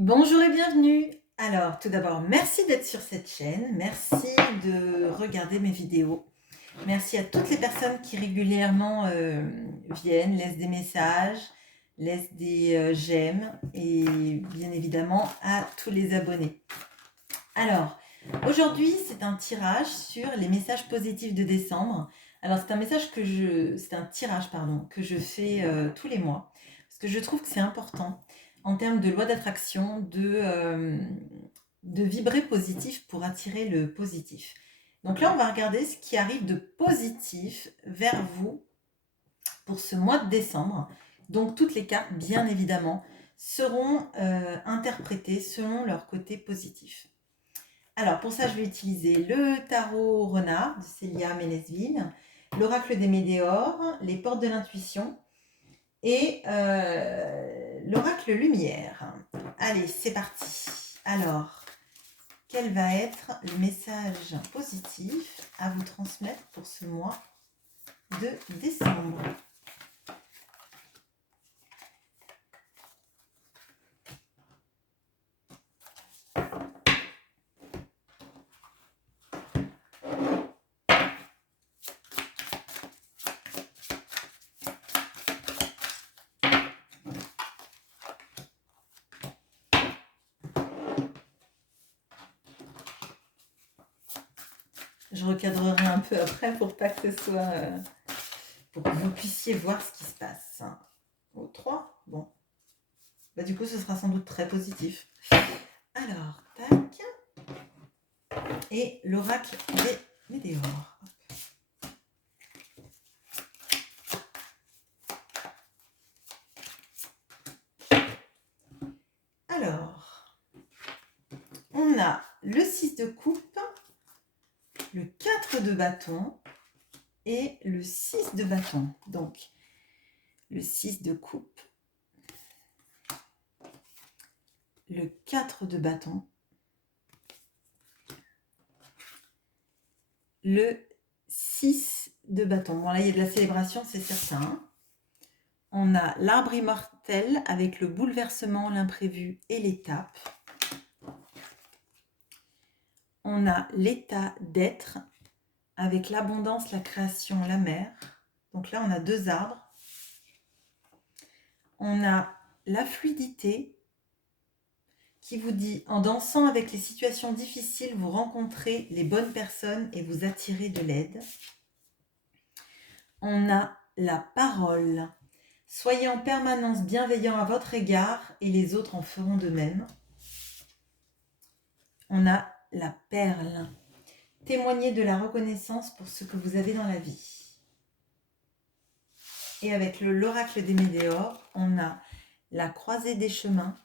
Bonjour et bienvenue. Alors, tout d'abord, merci d'être sur cette chaîne. Merci de regarder mes vidéos. Merci à toutes les personnes qui régulièrement viennent, laissent des messages, laissent des j'aime et bien évidemment à tous les abonnés. Alors, aujourd'hui, c'est un tirage sur les messages positifs de décembre. Alors, c'est un tirage, pardon, que je fais tous les mois parce que je trouve que c'est important en termes de loi d'attraction de vibrer positif pour attirer le positif. Donc là, on va regarder ce qui arrive de positif vers vous pour ce mois de décembre. Donc toutes les cartes, bien évidemment, seront interprétées selon leur côté positif. Alors pour ça, je vais utiliser le tarot renard de Célia Ménesville, l'oracle des météores, les portes de l'intuition et l'oracle lumière. Allez, c'est parti. Alors, quel va être le message positif à vous transmettre pour ce mois de décembre? Je recadrerai un peu après pour pas que ce soit... pour que vous puissiez voir ce qui se passe. Au 3, bon. Bah, du coup, ce sera sans doute très positif. Alors, tac. Et l'oracle des météores. Alors, on a le 6 de coupe, le 4 de bâton et le 6 de bâton. Donc, le 6 de coupe, le 4 de bâton, le 6 de bâton. Bon, là, il y a de la célébration, c'est certain. On a l'arbre immortel avec le bouleversement, l'imprévu et l'étape. On a l'état d'être avec l'abondance, la création, la mer. Donc là, on a 2 arbres. On a la fluidité qui vous dit, en dansant avec les situations difficiles, vous rencontrez les bonnes personnes et vous attirez de l'aide. On a la parole. Soyez en permanence bienveillant à votre égard et les autres en feront de même. On a la perle. Témoignez de la reconnaissance pour ce que vous avez dans la vie. Et avec l'oracle des météores, on a la croisée des chemins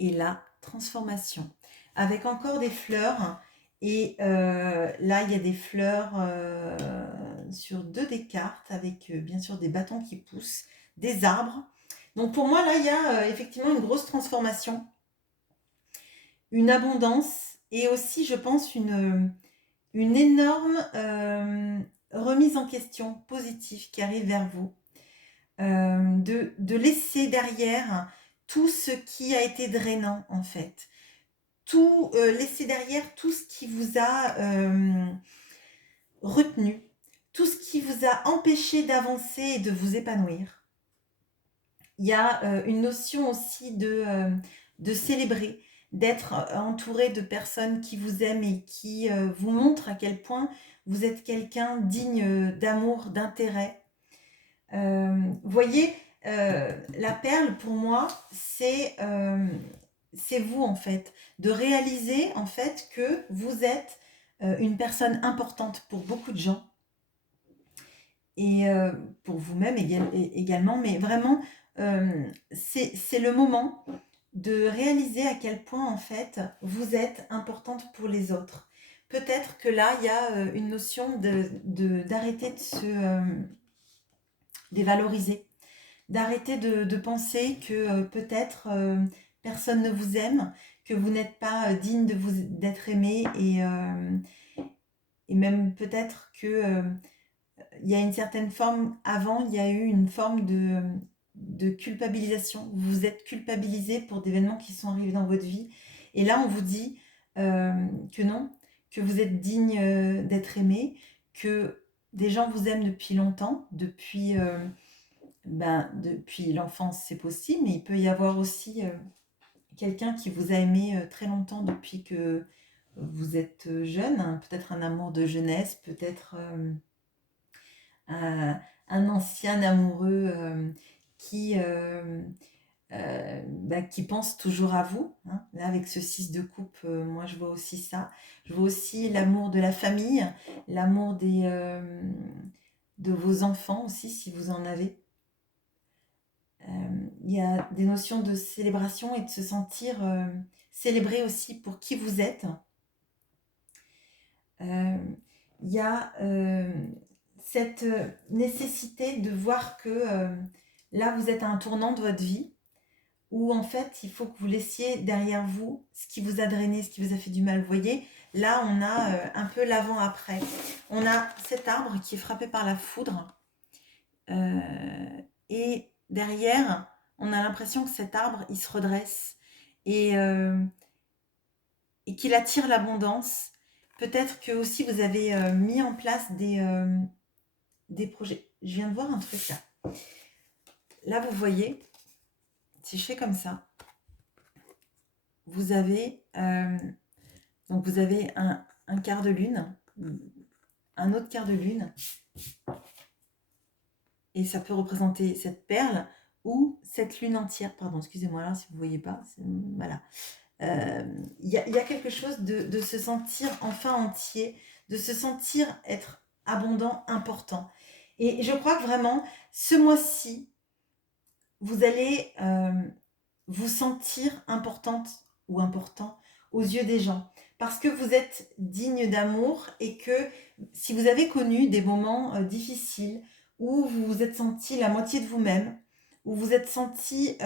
et la transformation. Avec encore des fleurs. Et là, il y a des fleurs sur 2 des cartes avec bien sûr des bâtons qui poussent, des arbres. Donc pour moi, là, il y a effectivement une grosse transformation, une abondance et aussi, je pense, une énorme remise en question positive qui arrive vers vous. De laisser derrière tout ce qui a été drainant, en fait. Laisser derrière tout ce qui vous a retenu, tout ce qui vous a empêché d'avancer et de vous épanouir. Il y a une notion aussi de célébrer, d'être entouré de personnes qui vous aiment et qui vous montrent à quel point vous êtes quelqu'un digne d'amour, d'intérêt. Voyez, la perle pour moi, c'est vous en fait, de réaliser en fait que vous êtes une personne importante pour beaucoup de gens et pour vous-même également, mais vraiment c'est le moment de réaliser à quel point en fait vous êtes importante pour les autres. Peut-être que là il y a une notion d'arrêter de se dévaloriser, d'arrêter de penser que peut-être personne ne vous aime, que vous n'êtes pas digne d'être aimé et même peut-être que il y a une certaine forme, avant il y a eu une forme de culpabilisation. Vous vous êtes culpabilisé pour des événements qui sont arrivés dans votre vie. Et là, on vous dit que non, que vous êtes digne d'être aimé, que des gens vous aiment depuis longtemps, depuis l'enfance, c'est possible, mais il peut y avoir aussi quelqu'un qui vous a aimé très longtemps depuis que vous êtes jeune, hein, peut-être un amour de jeunesse, peut-être un ancien amoureux qui, qui pense toujours à vous, hein. Là, avec ce 6 de coupe, moi, je vois aussi ça. Je vois aussi l'amour de la famille, l'amour de vos enfants aussi, si vous en avez. Il y a des notions de célébration et de se sentir célébré aussi pour qui vous êtes. Il y a cette nécessité de voir que là, vous êtes à un tournant de votre vie où en fait, il faut que vous laissiez derrière vous ce qui vous a drainé, ce qui vous a fait du mal. Vous voyez, là, on a un peu l'avant-après. On a cet arbre qui est frappé par la foudre et derrière, on a l'impression que cet arbre, il se redresse et qu'il attire l'abondance. Peut-être que aussi vous avez mis en place des projets. Je viens de voir un truc là. Là, vous voyez, si je fais comme ça, vous avez donc vous avez un quart de lune, un autre quart de lune, et ça peut représenter cette perle ou cette lune entière. Pardon, excusez-moi là si vous ne voyez pas. Voilà. Il y a quelque chose de se sentir enfin entier, de se sentir être abondant, important. Et je crois que vraiment, ce mois-ci, vous allez vous sentir importante ou important aux yeux des gens. Parce que vous êtes digne d'amour et que si vous avez connu des moments difficiles où vous vous êtes senti la moitié de vous-même, où vous êtes senti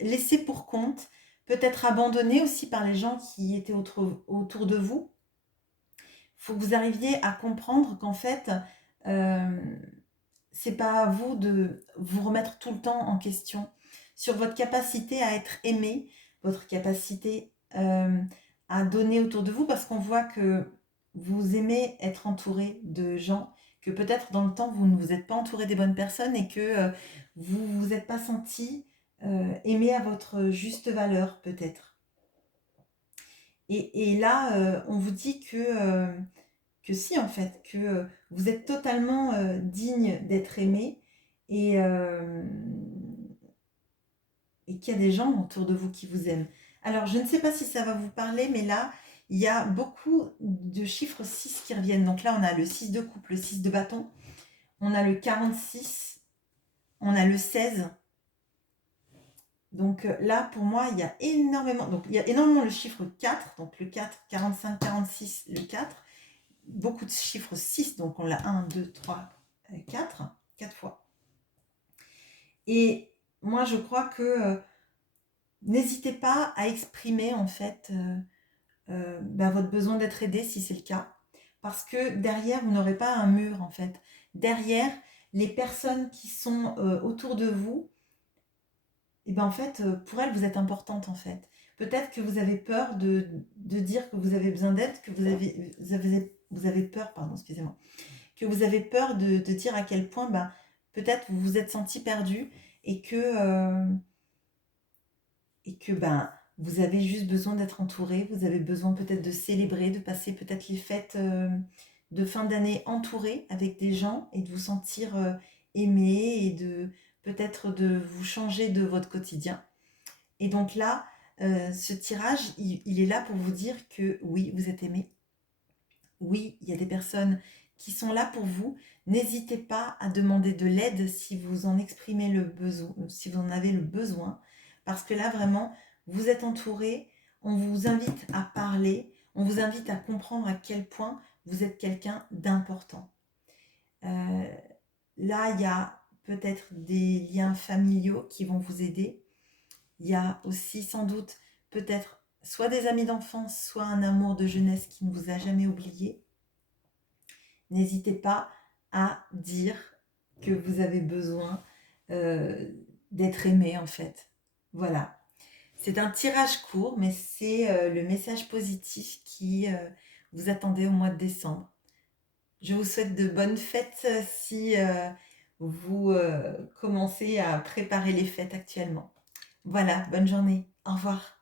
laissé pour compte, peut-être abandonné aussi par les gens qui étaient autour de vous, il faut que vous arriviez à comprendre qu'en fait, c'est pas à vous de vous remettre tout le temps en question sur votre capacité à être aimé, votre capacité à donner autour de vous, parce qu'on voit que vous aimez être entouré de gens, que peut-être dans le temps vous ne vous êtes pas entouré des bonnes personnes et que vous ne vous êtes pas senti aimé à votre juste valeur peut-être. Et là, on vous dit que si en fait, que vous êtes totalement digne d'être aimé et, et qu'il y a des gens autour de vous qui vous aiment. Alors, je ne sais pas si ça va vous parler, mais là, il y a beaucoup de chiffres 6 qui reviennent. Donc là, on a le 6 de coupe, le 6 de bâton, on a le 46, on a le 16. Donc là, pour moi, il y a énormément. Donc, il y a énormément le chiffre 4, donc le 4, 45, 46, le 4. Beaucoup de chiffres 6, donc on l'a 1, 2, 3, 4, 4 fois. Et moi, je crois que n'hésitez pas à exprimer en fait votre besoin d'être aidé si c'est le cas. Parce que derrière, vous n'aurez pas un mur en fait. Derrière, les personnes qui sont autour de vous, et ben en fait, pour elles, vous êtes importante en fait. Peut-être que vous avez peur de dire que vous avez besoin d'aide, que vous avez peur, pardon, excusez-moi, que vous avez peur de dire à quel point peut-être vous vous êtes senti perdu et que vous avez juste besoin d'être entouré, vous avez besoin peut-être de célébrer, de passer peut-être les fêtes de fin d'année entouré avec des gens et de vous sentir aimé et de peut-être de vous changer de votre quotidien. Et donc là, ce tirage, il est là pour vous dire que oui, vous êtes aimé. Oui, il y a des personnes qui sont là pour vous. N'hésitez pas à demander de l'aide si vous en exprimez le besoin, si vous en avez le besoin, parce que là vraiment, vous êtes entouré. On vous invite à parler, on vous invite à comprendre à quel point vous êtes quelqu'un d'important. Là, il y a peut-être des liens familiaux qui vont vous aider. Il y a aussi sans doute peut-être soit des amis d'enfance, soit un amour de jeunesse qui ne vous a jamais oublié. N'hésitez pas à dire que vous avez besoin d'être aimé en fait. Voilà. C'est un tirage court, mais c'est le message positif qui vous attendez au mois de décembre. Je vous souhaite de bonnes fêtes si vous commencez à préparer les fêtes actuellement. Voilà, bonne journée. Au revoir.